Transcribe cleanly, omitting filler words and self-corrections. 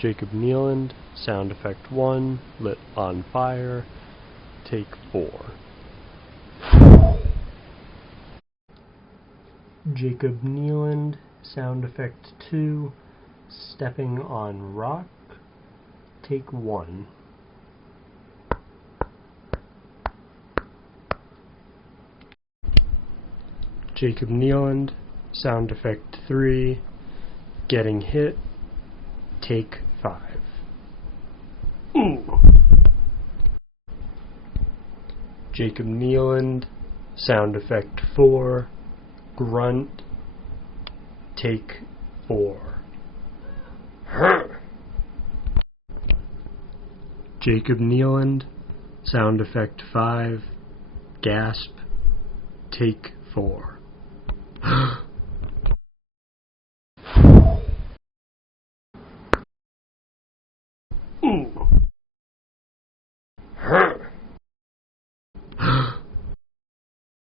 Jacob Nealand, sound effect 1, lit on fire, take 4. Jacob Nealand, sound effect 2, stepping on rock, take 1. Jacob Nealand, sound effect 3, getting hit, take 5. Ooh. Jacob Nealand, sound effect 4, grunt, take 4. Jacob Nealand, sound effect 5, gasp, take 4.